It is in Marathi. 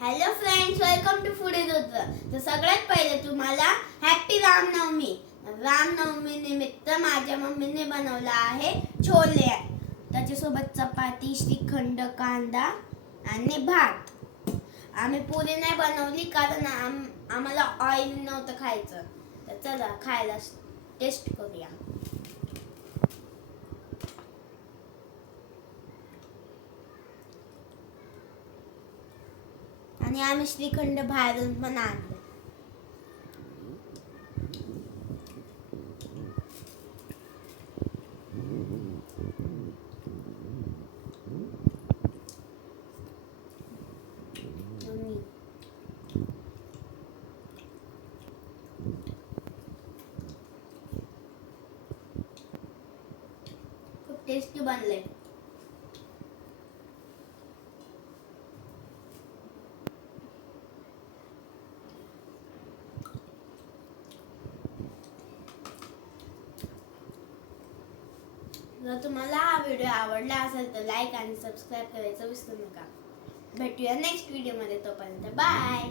Hello friends, welcome to food is Rudra. तर सगळ्यात पहिले तुम्हाला हॅपी रामनवमी. रामनवमी निमित्त माझ्या मम्मीने बनवला आहे छोले. त्याच्यासोबत चपाती, श्रीखंड, कांदा आणि भात. आम्ही पुरी नाही बनवली कारण आम्हाला ऑइल नव्हतं खायचं. तर चला खायला टेस्ट करूया. आणि आम्ही श्रीखंड बाहेरून पण आणले. खूप टेस्टी बनले. जर तुम्हाला हा व्हिडिओ आवडला असेल तर लाईक आणि सबस्क्राईब करायचं विसरू नका. भेटूया नेक्स्ट व्हिडिओ मध्ये. तोपर्यंत बाय.